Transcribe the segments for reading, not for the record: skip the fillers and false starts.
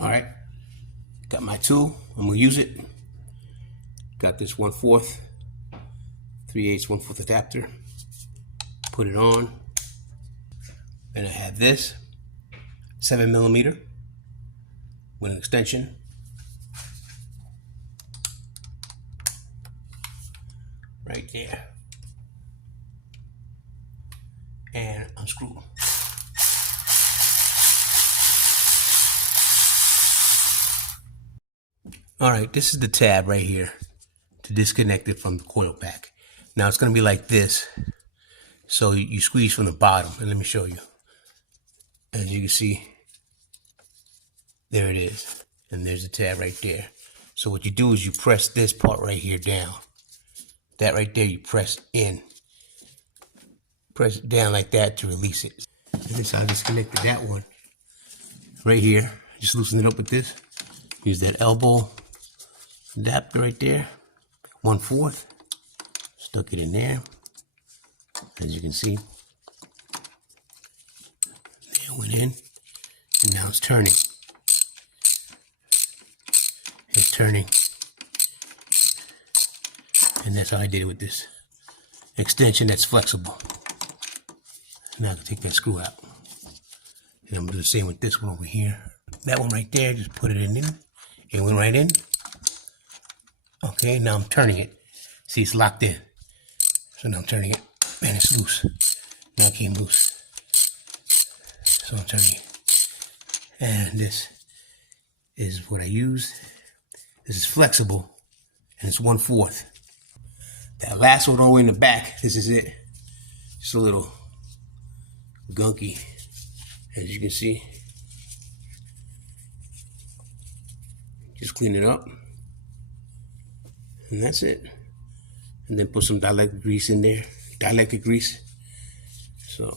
All right, got my tool. I'm gonna use it. Got this 1/4, 3/8, 1/4 adapter. Put it on. Then I have this 7mm with an extension. Right there. And unscrew. All right, this is the tab right here to disconnect it from the coil pack. Now it's going to be like this. So you squeeze from the bottom, and let me show you. As you can see, there it is. And there's the tab right there. So what you do is you press this part right here down. That right there, you press in. Press it down like that to release it. And this, I disconnected that one right here. Just loosen it up with this. Use that elbow adapter right there. 1/4. Stuck it in there. As you can see. There it went in. And now it's turning. It's turning. And that's how I did it with this extension that's flexible. Now I can take that screw out. And I'm going to do the same with this one over here. That one right there, just put it in. It went right in. Okay, now I'm turning it. See, it's locked in. So now I'm turning it. Man, it's loose. Now it came loose. So I'm turning it. And this is what I use. This is flexible. And it's 1/4. That last one all the way in the back, this is it. Just a little gunky, as you can see. Just clean it up. And that's it. And then put some dielectric grease in there. Dielectric grease. So.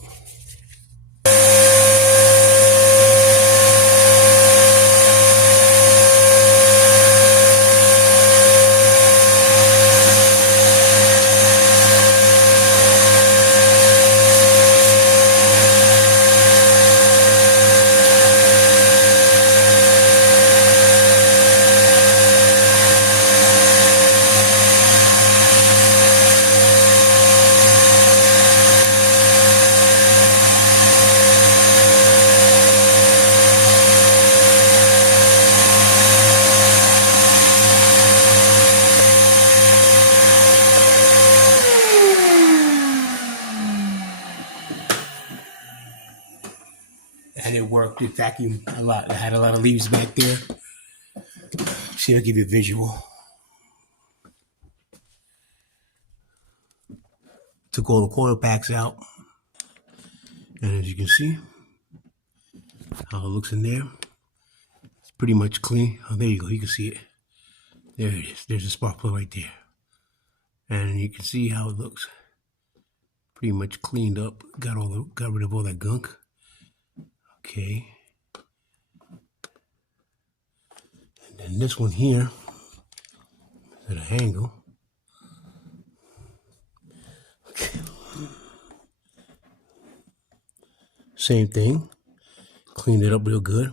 And it worked. It vacuumed a lot. I had a lot of leaves back there. See, I'll give you a visual. Took all the coil packs out. And as you can see, how it looks in there. It's pretty much clean. Oh, there you go. You can see it. There it is. There's a spark plug right there. And you can see how it looks. Pretty much cleaned up. Got rid of all that gunk. Okay. And then this one here is at an angle. Okay. Same thing. Cleaned it up real good.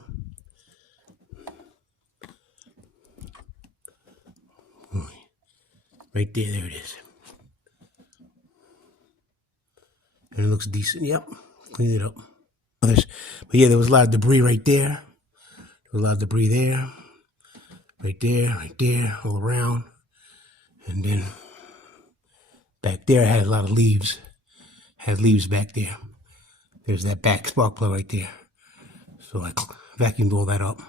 Right there, there it is. And it looks decent. Yep. Clean it up. But yeah, there was a lot of debris right there. There was a lot of debris there. Right there, all around. And then back there, I had a lot of leaves. Had leaves back there. There's that back spark plug right there. So I vacuumed all that up.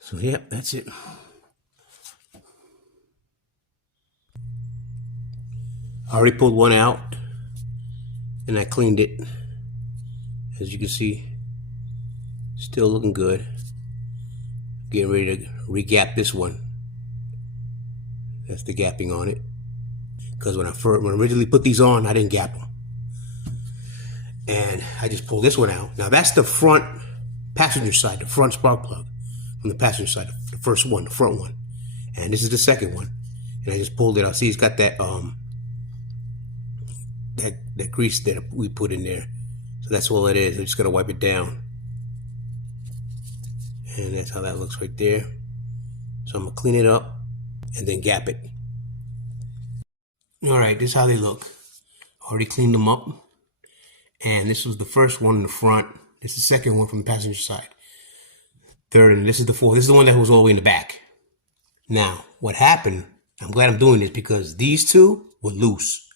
So yep, that's it. I already pulled one out and I cleaned it. As you can see, still looking good. Getting ready to re-gap this one. That's the gapping on it. Because when I originally put these on, I didn't gap them. And I just pulled this one out. Now that's the front passenger side, the front spark plug from the passenger side, the first one, the front one. And this is the second one. And I just pulled it out. See, it's got that that grease that we put in there. So that's all it is. I just gotta wipe it down. And that's how that looks right there. So I'm gonna clean it up and then gap it. All right, this is how they look. Already cleaned them up. And this was the first one in the front. This is the second one from the passenger side. Third, and this is the fourth. This is the one that was all the way in the back. Now, what happened, I'm glad I'm doing this because these two were loose.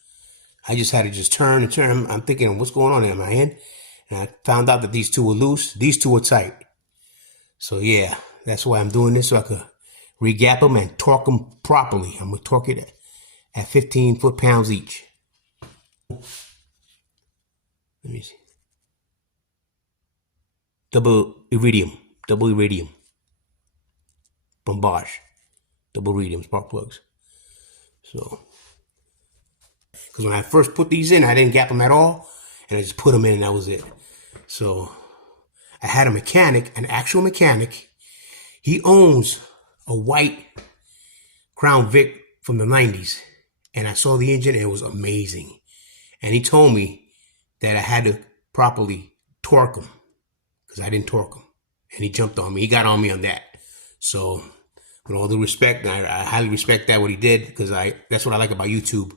I just had to just turn and turn. I'm thinking, what's going on in my hand? And I found out that these two were loose. These two were tight. So yeah, that's why I'm doing this, so I could re-gap them and torque them properly. I'm going to torque it at 15 foot-pounds each. Let me see. Double iridium. From Bosch. Double iridium spark plugs. So, because when I first put these in, I didn't gap them at all, and I just put them in and that was it. So, I had a mechanic, an actual mechanic. He owns a white Crown Vic from the 90s, and I saw the engine and it was amazing. And he told me that I had to properly torque them because I didn't torque them, and he jumped on me. He got on me on that. So, with all due respect, I highly respect that what he did because that's what I like about YouTube.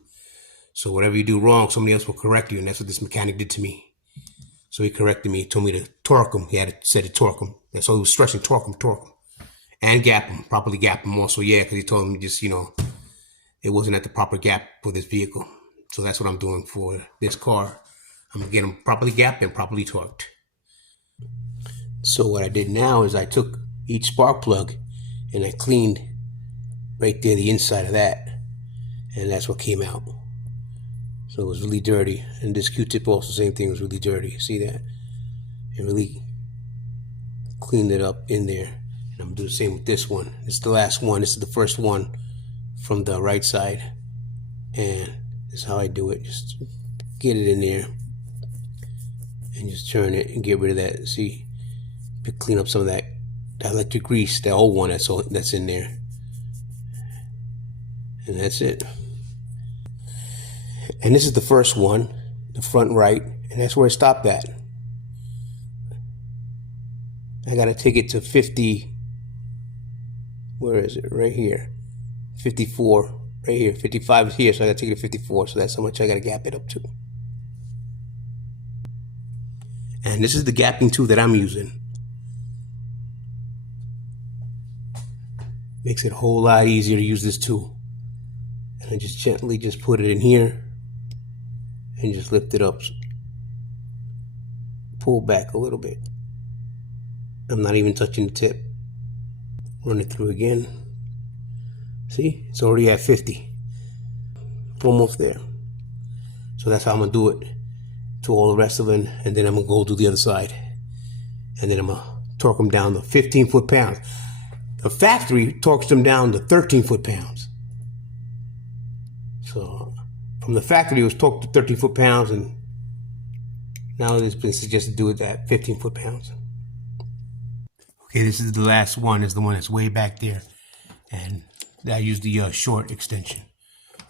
So whatever you do wrong, somebody else will correct you, and that's what this mechanic did to me. So he corrected me. He told me to torque them. He had said to torque them. And so he was stressing torque them, and gap them, properly gap them also. Yeah, because he told me just it wasn't at the proper gap for this vehicle. So that's what I'm doing for this car. I'm gonna get them properly gapped and properly torqued. So what I did now is I took each spark plug and I cleaned right there the inside of that, and that's what came out. So it was really dirty, and this Q-tip also, same thing, was really dirty. See that? It really cleaned it up in there. And I'm gonna do the same with this one. This is the last one. This is the first one from the right side, and this is how I do it. Just get it in there and just turn it and get rid of that. See, clean up some of that dielectric grease, the old one that's in there, and that's it. And this is the first one, the front right, and that's where I stopped at. I gotta take it to 50. Where is it? Right here. 54. Right here. 55 is here, so I gotta take it to 54. So that's how much I gotta gap it up to. And this is the gapping tool that I'm using. Makes it a whole lot easier to use this tool. And I just gently just put it in here and just lift it up. Pull back a little bit. I'm not even touching the tip. Run it through again. See, it's already at 50. Almost there. So that's how I'm gonna do it to all the rest of them, and then I'm gonna go do the other side. And then I'm gonna torque them down to 15 foot-pounds. The factory torques them down to 13 foot-pounds. So from the factory it was torqued to 13 foot-pounds, and now it's been suggested to do it at 15 foot-pounds. Okay, this is the last one. Is the one that's way back there, and I used the short extension,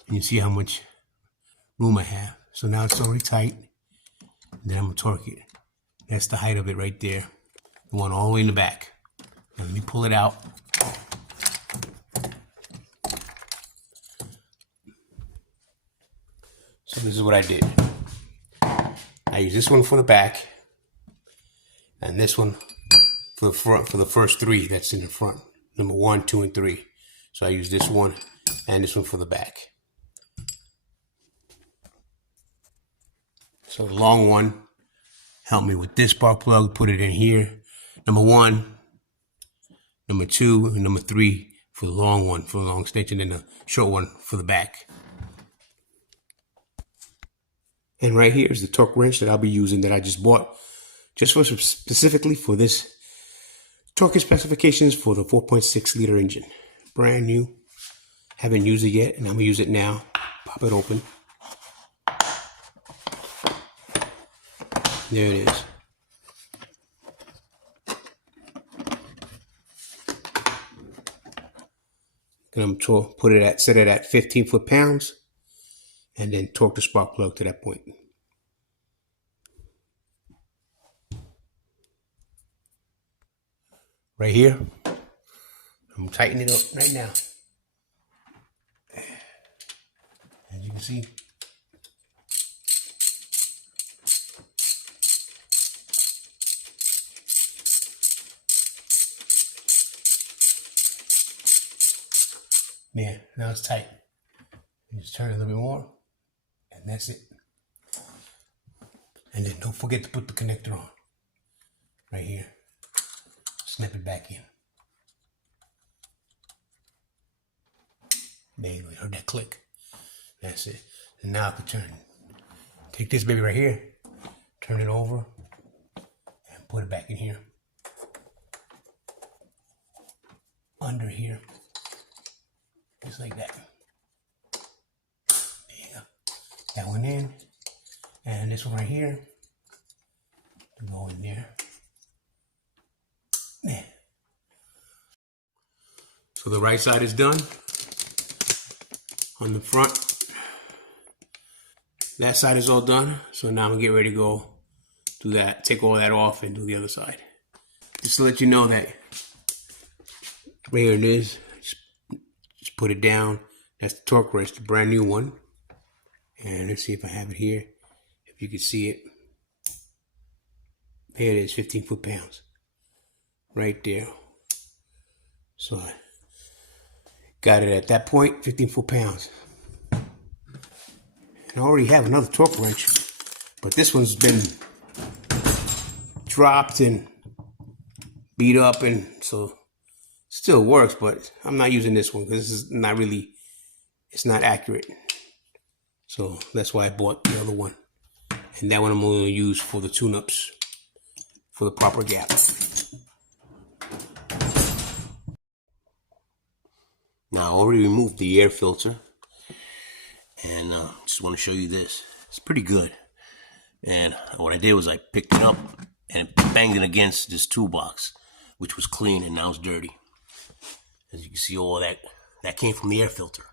and you see how much room I have. So now it's already tight. Then I'm gonna torque it. That's the height of it right there, the one all the way in the back. Now let me pull it out. So this is what I did. I used this one for the back, and this one for the front, for the first three that's in the front. Number 1, 2, and 3. So I use this one and this one for the back. So the long one helped me with this spark plug, put it in here. Number 1, number 2, and number 3 for the long one, for the long extension, and the short one for the back. And right here is the torque wrench that I'll be using, that I just bought just for specifically for this torque specifications for the 4.6 liter engine. Brand new. Haven't used it yet, and I'm gonna use it now. Pop it open. There it is. And I'm going to put it set it at 15 foot-pounds, and then torque the spark plug to that point. right here. I'm tightening it up right now. As you can see. Yeah, now it's tight. You just turn it a little bit more, and that's it. And then don't forget to put the connector on. Right here. Snap it back in. There you go, you heard that click. That's it. And now I can turn. Take this baby right here, turn it over, and put it back in here. Under here. Just like that. There you go. That one in. And this one right here. To go in there. There. So the right side is done. On the front. That side is all done. So now I'm gonna get ready to go do that. Take all that off and do the other side. Just to let you know that here it is. Just put it down. That's the torque wrench, the brand new one. And let's see if I have it here. If you can see it. There it is, 15 foot-pounds. Right there. So I got it at that point, 15 foot-pounds. I already have another torque wrench, but this one's been dropped and beat up, and so still works, but I'm not using this one because this is not really, it's not accurate. So that's why I bought the other one. And that one I'm going to use for the tune-ups, for the proper gap. Now I already removed the air filter. And just want to show you this. It's pretty good. And what I did was I picked it up and banged it against this toolbox, which was clean and now it's dirty. As you can see, all that came from the air filter.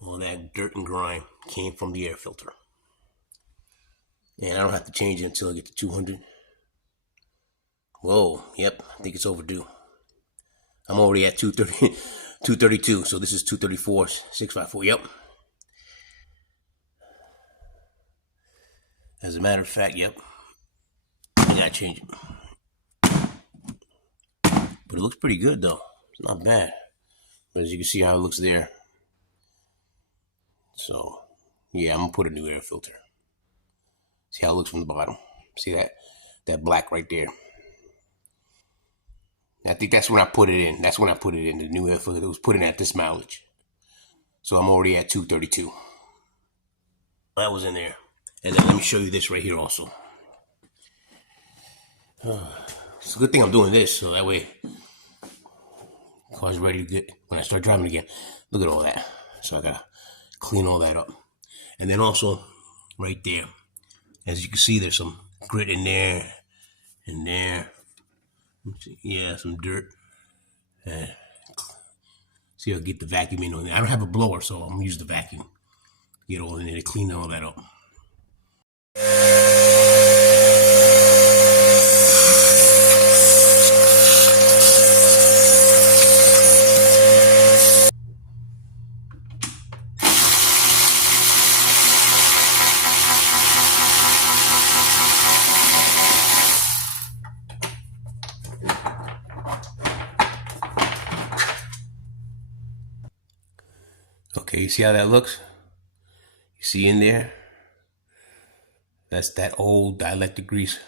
All that dirt and grime came from the air filter. And I don't have to change it until I get to 200. Whoa, yep, I think it's overdue. I'm already at 232, so this is 234, 654, yep. As a matter of fact, yep, I gotta change it. But it looks pretty good though, it's not bad. But as you can see how it looks there. So, yeah, I'm gonna put a new air filter. See how it looks from the bottom. See that black right there. I think that's when I put it in. That's when I put it in, the new air filter. It was put in at this mileage. So I'm already at 232. That was in there. And then let me show you this right here also. It's a good thing I'm doing this, so that way the car's ready to get, when I start driving again. Look at all that. So I gotta clean all that up. And then also, right there, as you can see, there's some grit in there, and there. Yeah, some dirt. See, I'll get the vacuum in on there. I don't have a blower, so I'm gonna use the vacuum. Get all in there to clean all that up. Okay, you see how that looks? You see in there? That's that old dielectric grease.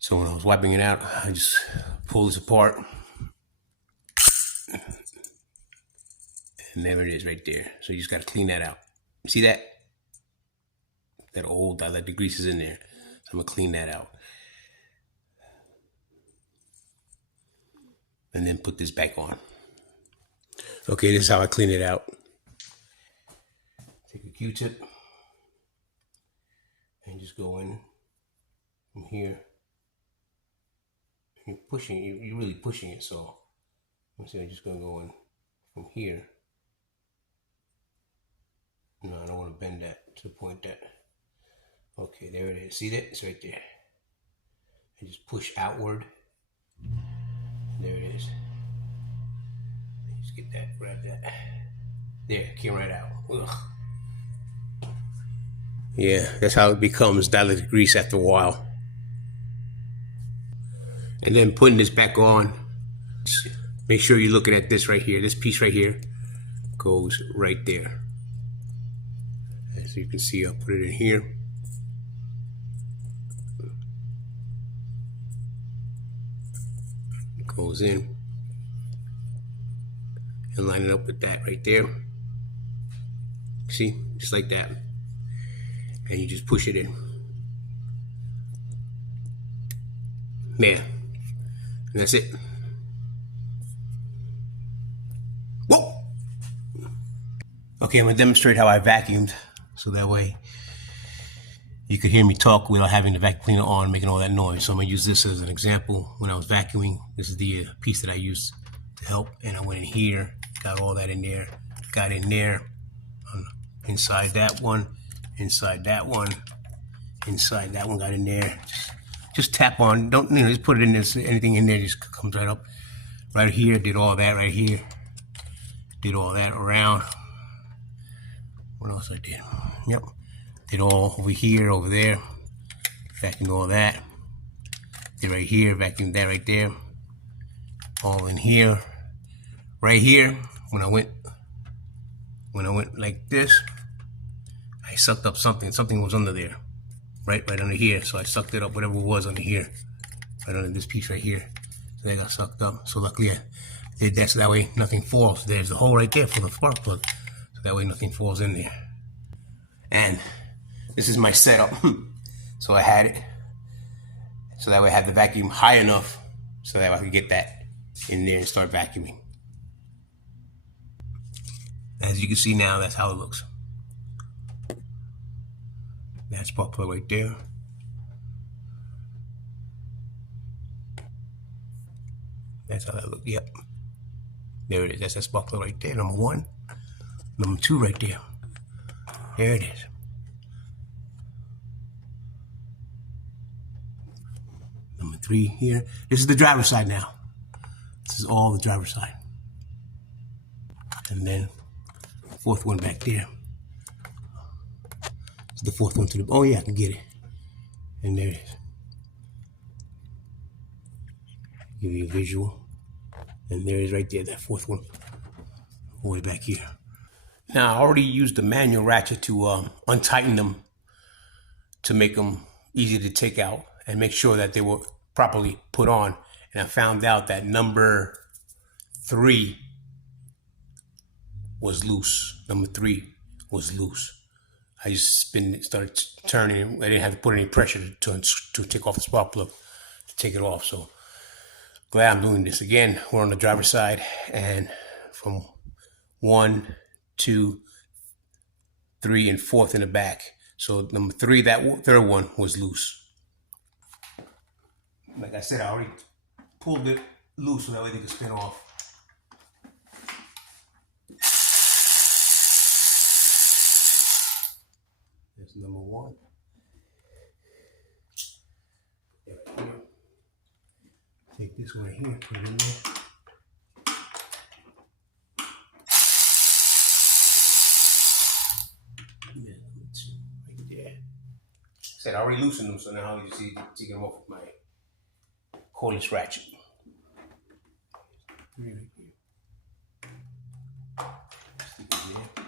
So when I was wiping it out, I just pulled this apart. And there it is right there. So you just gotta clean that out. You see that? That old dielectric grease is in there. So I'm gonna clean that out. And then put this back on. Okay, this is how I clean it out. Take a Q-tip and just go in from here. You're pushing, you're really pushing it, so I'm just gonna go in from here. No, I don't want to bend that to the point that, okay, there it is. See that? It's right there. And just push outward get that, grab that. There, came right out. Ugh. Yeah, that's how it becomes dielectric grease after a while. And then putting this back on, make sure you're looking at this right here. This piece right here goes right there. As you can see, I'll put it in here. It goes in. And line it up with that right there. See, just like that. And you just push it in. There. And that's it. Whoa! Okay, I'm gonna demonstrate how I vacuumed, so that way you could hear me talk without having the vacuum cleaner on, making all that noise. So I'm gonna use this as an example. When I was vacuuming, this is the piece that I used to help, and I went in here, got all that in there, got in there, inside that one, inside that one, inside that one, got in there. Just tap on, don't, just put it in this, anything in there just comes right up. Right here, did all that right here. Did all that around. What else I did? Yep. Did all over here, over there. Vacuumed all that. Did right here, vacuumed that right there. All in here. Right here, when I went like this, I sucked up something. Something was under there. Right under here. So I sucked it up, whatever it was under here. Right under this piece right here. So they got sucked up. So luckily I did that so that way nothing falls. There's the hole right there for the spark plug. So that way nothing falls in there. And this is my setup. So I had it. So that way I had the vacuum high enough so that I could get that in there and start vacuuming. As you can see now, that's how it looks. That spark plug right there. That's how that looks. Yep. There it is. That's that spark plug right there. Number one. Number two right there. There it is. Number three here. This is the driver's side now. This is all the driver's side. And then fourth one back there. It's the fourth one to the, oh yeah, I can get it. And there it is. Give you a visual. And there it is right there, that fourth one. All the way back here. Now, I already used the manual ratchet to untighten them to make them easy to take out and make sure that they were properly put on. And I found out that number 3 was loose. Number 3 was loose. I just started turning. I didn't have to put any pressure to take off the spark plug to take it off. So glad I'm doing this again. We're on the driver's side, and from 1, 2, 3, and 4th in the back. So number 3, that third one was loose. Like I said, I already pulled it loose so that way they could spin off. That's number 1. Right here. Take this one right here, put it in there. Right there. Said I already loosened them, so now you see taking them off with my cordless ratchet. Right here. Stick it there.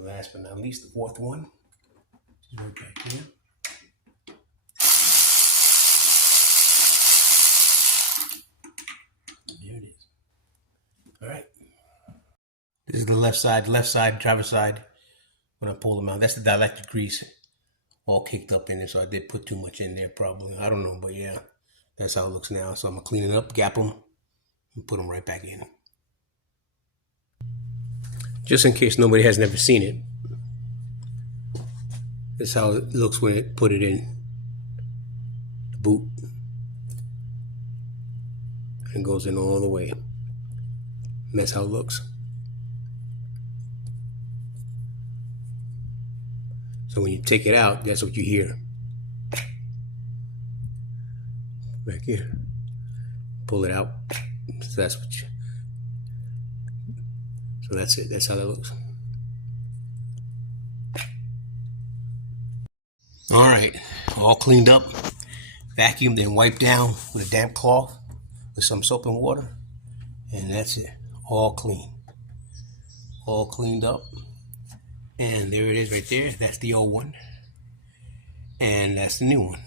Last but not least, the 4th one is right back here. There it is. All right. This is the left side, driver's side. When I pull them out, that's the dielectric grease all kicked up in it. So I did put too much in there, probably. I don't know, but yeah, that's how it looks now. So I'm gonna clean it up, gap them, and put them right back in. Just in case nobody has never seen it, this is how it looks when it put it in the boot and goes in all the way. And that's how it looks. So when you take it out, that's what you hear. back here. Pull it out. So that's what so that's it. That's how that looks. All right, all cleaned up, vacuumed and wiped down with a damp cloth with some soap and water, and that's it. All clean, all cleaned up, and there it is right there. That's the old one, and that's the new one.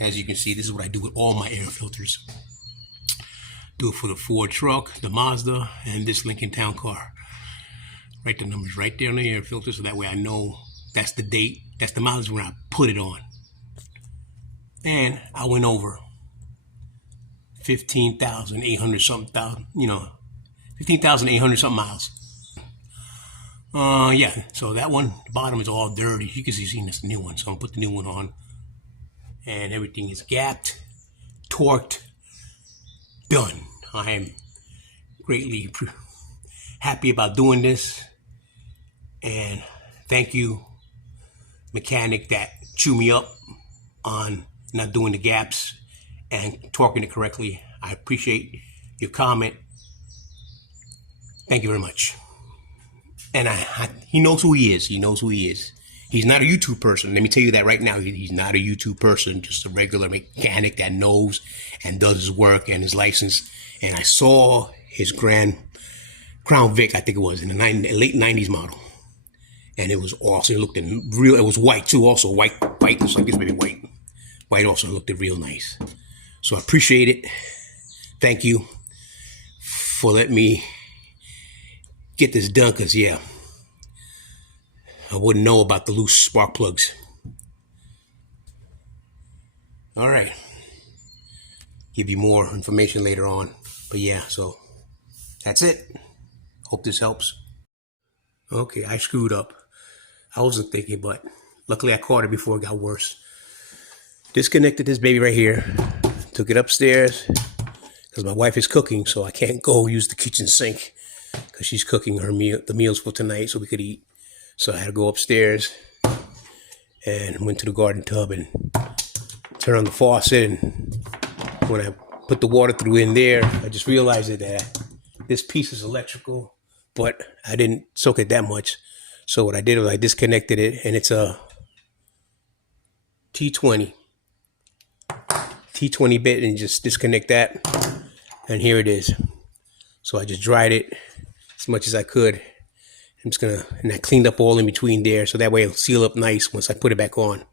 As you can see, this is what I do with all my air filters. Do it for the Ford truck, the Mazda, and this Lincoln Town Car. Write the numbers right there on the air filter, so that way I know that's the date, that's the mileage when I put it on. And I went over 15,800 something thousand, 15,800 something miles. Yeah, so that one, the bottom is all dirty. You can see that's the new one. So I'm gonna put the new one on. And everything is gapped, torqued, done. I am greatly happy about doing this. And thank you, mechanic that chew me up on not doing the gaps and torquing it correctly. I appreciate your comment. Thank you very much. And he knows who he is. He knows who he is. He's not a YouTube person. Let me tell you that right now. He's not a YouTube person, just a regular mechanic that knows and does his work and his license. And I saw his Crown Vic, I think it was, in the late 90s model. And it was awesome. It looked real. It was white too, also white. So I guess maybe white. White also looked real nice. So I appreciate it. Thank you for letting me get this done. Cause yeah, I wouldn't know about the loose spark plugs. All right. Give you more information later on. But yeah, so that's it. Hope this helps. Okay, I screwed up. I wasn't thinking, but luckily I caught it before it got worse. Disconnected this baby right here. Took it upstairs because my wife is cooking, so I can't go use the kitchen sink because she's cooking the meals for tonight so we could eat. So I had to go upstairs and went to the garden tub and turned on the faucet. And when I put the water through in there, I just realized that this piece is electrical, but I didn't soak it that much. So what I did was I disconnected it, and it's a T20 bit, and just disconnect that. And here it is. So I just dried it as much as I could. And I cleaned up all in between there, so that way it'll seal up nice once I put it back on.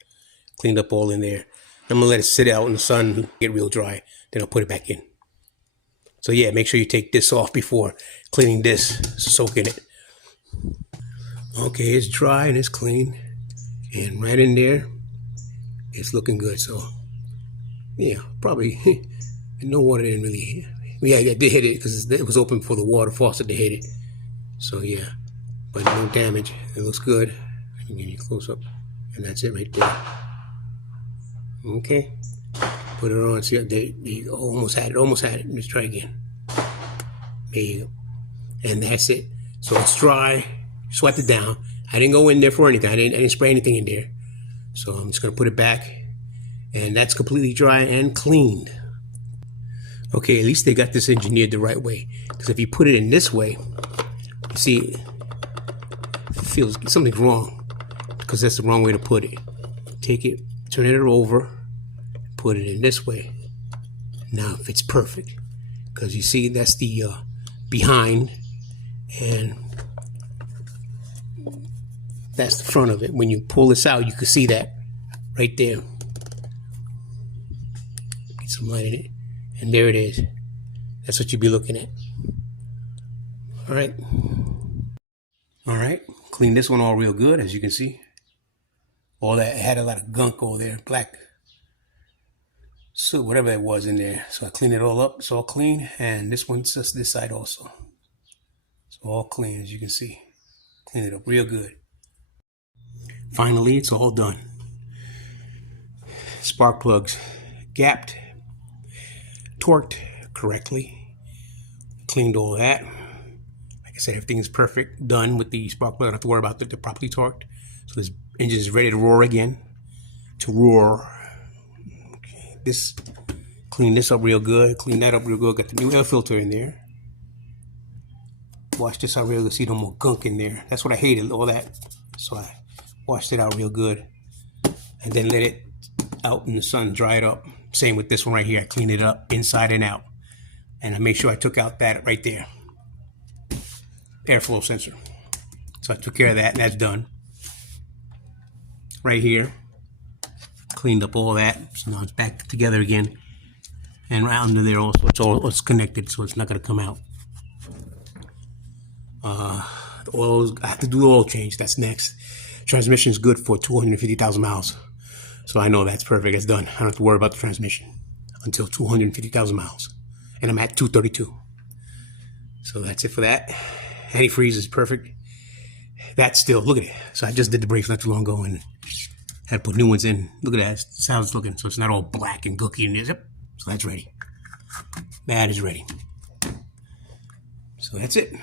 Cleaned up all in there. I'm gonna let it sit out in the sun, get real dry, then I'll put it back in. So yeah, make sure you take this off before cleaning this, soaking it. Okay, it's dry and it's clean. And right in there, it's looking good. So yeah, probably no water didn't really hit. Yeah, I did hit it because it was open for the water faucet to hit it. So yeah, but no damage. It looks good. I can give you a close up. And that's it right there. Okay, put it on. See, they almost had it. Let's try again. There you go. And that's it. So it's dry. Swept it down. I didn't go in there for anything. I didn't spray anything in there. So I'm just gonna put it back, and that's completely dry and cleaned. Okay, at least they got this engineered the right way. Because if you put it in this way, you see, it feels something's wrong. Because that's the wrong way to put it. Take it, turn it over, put it in this way. Now it fits perfect. Because you see, that's the behind, and that's the front of it. When you pull this out, you can see that right there. Get some light in it. And there it is. That's what you'll be looking at. All right. All right. Clean this one all real good, as you can see. All that had a lot of gunk over there, black soot, whatever it was in there. So I cleaned it all up. It's all clean. And this one's just this side also. It's all clean, as you can see. Clean it up real good. Finally, it's all done. Spark plugs gapped, torqued correctly, cleaned all that. Like I said, everything is perfect, done with the spark plug. I don't have to worry about they're properly torqued. So this engine is ready to roar again. Okay. This Clean this up real good. Clean that up real good. Got the new air filter in there. Wash this out real good. See no more gunk in there. That's what I hated, all that. So I washed it out real good. And then let it out in the sun, dry it up. Same with this one right here. I cleaned it up inside and out. And I made sure I took out that right there. Airflow sensor. So I took care of that, and that's done. Right here. Cleaned up all that. So now it's back together again. And around there also, it's connected, so it's not going to come out. The oils, I have to do the oil change. That's next. Transmission is good for 250,000 miles. So I know that's perfect. It's done. I don't have to worry about the transmission until 250,000 miles. And I'm at 232. So that's it for that. Antifreeze is perfect. That's still, look at it. So I just did the brakes not too long ago and had to put new ones in. Look at that. That's how it's looking. So it's not all black and gooky in there. Yep. So that's ready. That is ready. So that's it.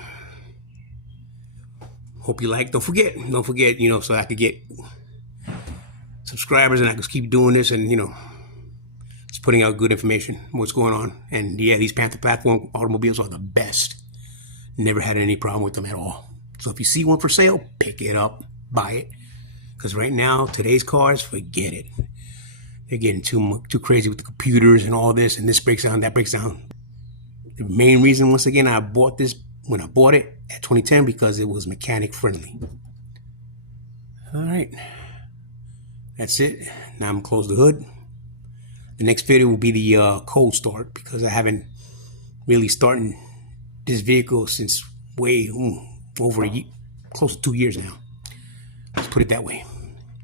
Hope you like. Don't forget, you know, so I could get subscribers and I could keep doing this and, you know, just putting out good information, what's going on. And yeah, these Panther platform automobiles are the best. Never had any problem with them at all. So if you see one for sale, pick it up, buy it. Because right now, today's cars, forget it. They're getting too crazy with the computers and all this, and this breaks down, that breaks down. The main reason, once again, I bought this when I bought it at 2010 because it was mechanic friendly. All right, that's it. Now I'm gonna close the hood. The next video will be the cold start because I haven't really started this vehicle since way over close to 2 years now. Let's put it that way.